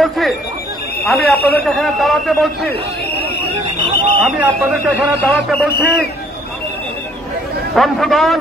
বলছি, আমি আপনাদেরকে এখানে দাঁড়াতে বলছি, বন্ধুগণ।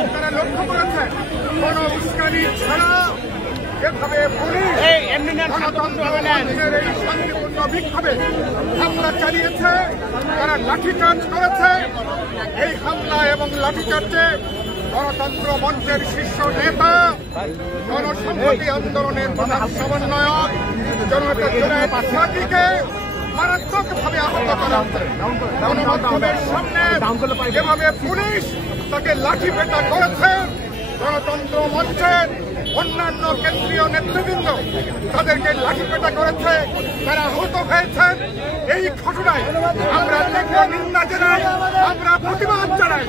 আপনারা লক্ষ্য করেছেন কোন উস্কানি ছাড়া এভাবে পুলিশ গণতন্ত্রের এই শান্তিপূর্ণ বিক্ষোভে হামলা চালিয়েছে, তারা লাঠিচার্জ করেছে। এই হামলা এবং লাঠিচার্জে গণতন্ত্র মঞ্চের শীর্ষ নেতা, গণসংহতি আন্দোলনের প্রধান সমন্বয়ক জনতা জুনায়েদ সাকিকে মারাত্মকভাবে আহত করা হচ্ছে। গণমাধ্যমের সামনে যেভাবে পুলিশ তাকে লাঠিপেটা করেছে, গণতন্ত্র মঞ্চের অন্যান্য কেন্দ্রীয় নেতৃবৃন্দ তাদেরকে লাঠিপেটা করেছে, তারা আহত হয়েছেন। এই ঘটনায় আমরা নিন্দা জানাই, আমরা প্রতিবাদ জানাই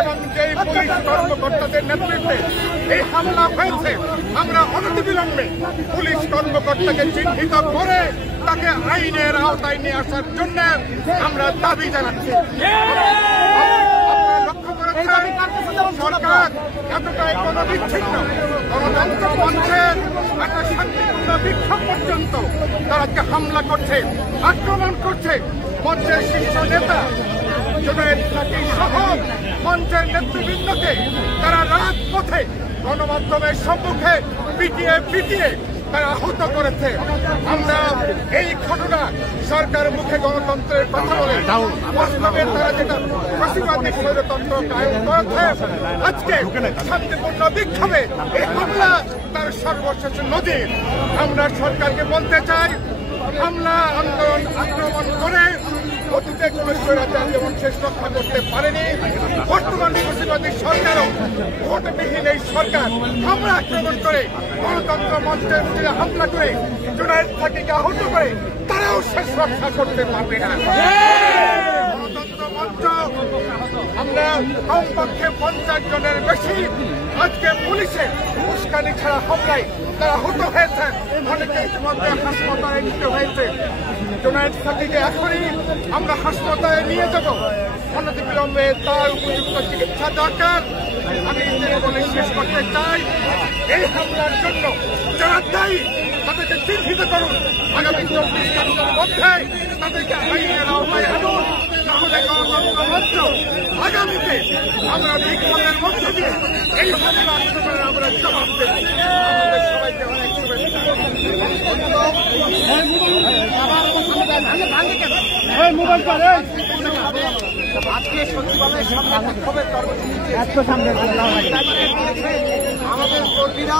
এবং যেই পুলিশ কর্মকর্তাদের নেতৃত্বে এই হামলা হয়েছে, আমরা অনতিবিলম্বে পুলিশ কর্মকর্তাকে চিহ্নিত করে তাকে আইনের আওতায় নিয়ে আসার জন্য আমরা দাবি জানাচ্ছি। লক্ষ্য করেছেন সরকার এতটাই গণবিচ্ছিন্ন, গণতন্ত্র মঞ্চের একটা শান্তিপূর্ণ বিক্ষোভ পর্যন্ত তারা হামলা করছে, আক্রমণ করছে। মঞ্চের শীর্ষ নেতা জুনায়েদ সাকি সহ মঞ্চের নেতৃবৃন্দকে তারা রাজপথে গণমাধ্যমের সম্মুখে পিটিয়ে তারা আহত করেছে। আমরা এই ঘটনা সরকার মুখে গণতন্ত্রের কথা বলে বাস্তবে তারা যেটা ফ্যাসিবাদী স্বৈরতন্ত্র কায়েম করেছে, আজকে শান্তিপূর্ণ বিক্ষোভে এই হামলা তার সর্বশেষ নজির। আমরা সরকারকে বলতে চাই, হামলা আন্দোলন আক্রমণ করে অতীতে কোন স্বৈরাচার যেমন শেষ রক্ষা করতে পারেনি, বর্তমান ফ্যাসিবাদী সরকারও ভোটবিহীন এই সরকার হামলা আক্রমণ করে গণতন্ত্র মঞ্চের উপরে হামলা করে জুনায়েদ সাকিকে আহত করে তারাও শেষ রক্ষা করতে পারবে না। গণতন্ত্র মঞ্চ আমরা কমপক্ষে 50 জনের বেশি আজকে পুলিশের উস্কানি ছাড়া হামলায় তারা আহত হয়েছেন, অনেকে ইতিমধ্যে হাসপাতালে নিতে হয়েছে। জুনায়েদ সাকিকে এখনই আমরা হাসপাতালে নিয়ে যাব, অনতিবিলম্বে তার উপযুক্ত চিকিৎসা দরকার। আমি বলে শেষ করতে চাই, এই হামলার জন্য যারা দায়ী তাদেরকে চিহ্নিত করুন, আগামী 24 ঘন্টার মধ্যে তাদেরকে আইনের আওতায় আনুন, তাহলে গণতন্ত্র মঞ্চ আগামীতে আমরা বিক্ষোভের মধ্য দিয়ে এই হামলা আক্রমণের আমরা জবাব দেব। আমাদের সবাইকে অনেক শুভেচ্ছা। আজকে সচিবালয়ের সামনে বিক্ষোভের কর্মসূচি আমাদের কর্মীরা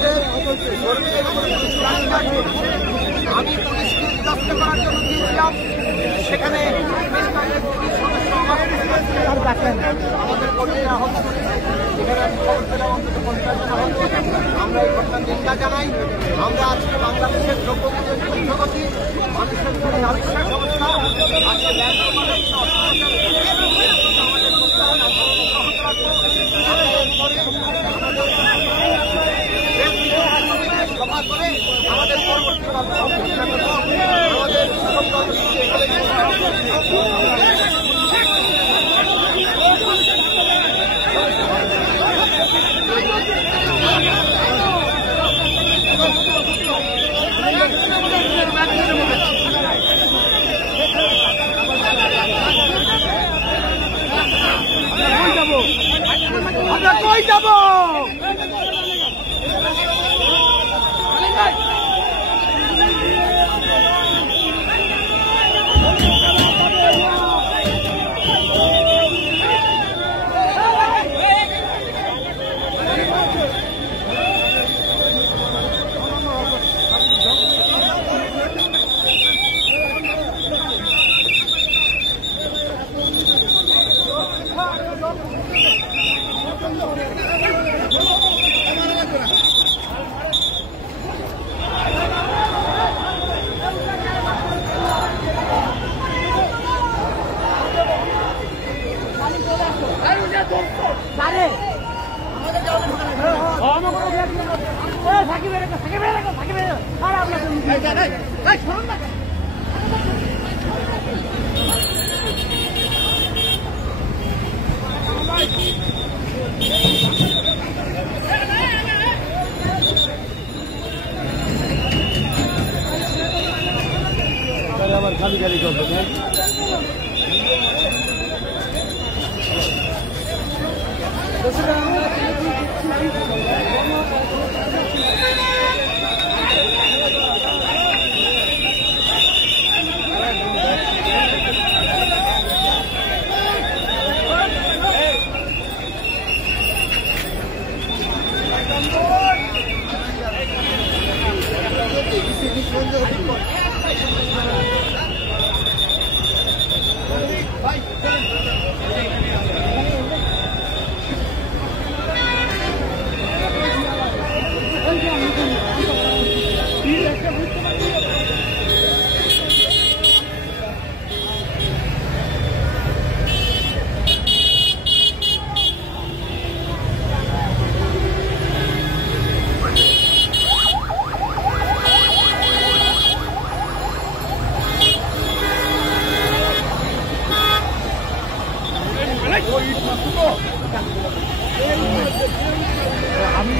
আমাদের আমি পুলিশকে বিরক্ত করার জন্য দিয়েছিলাম, সেখানে আমাদের কর্মীরা আহত করেছে। এখানে আমি খবর পেলাম অন্তত 50 জন আহত। আমরা এই ঘটনার নিন্দা জানাই। আমরা আজকে বাংলাদেশের দ্রব্যমূল্যের ঊর্ধ্বগতি, মানুষের জন্য আবিষ্কার ব্যবস্থা সভা করে আমাদের পরবর্তী আমরা কই যাব? আবার খালি গাড়ি করবে না। আমি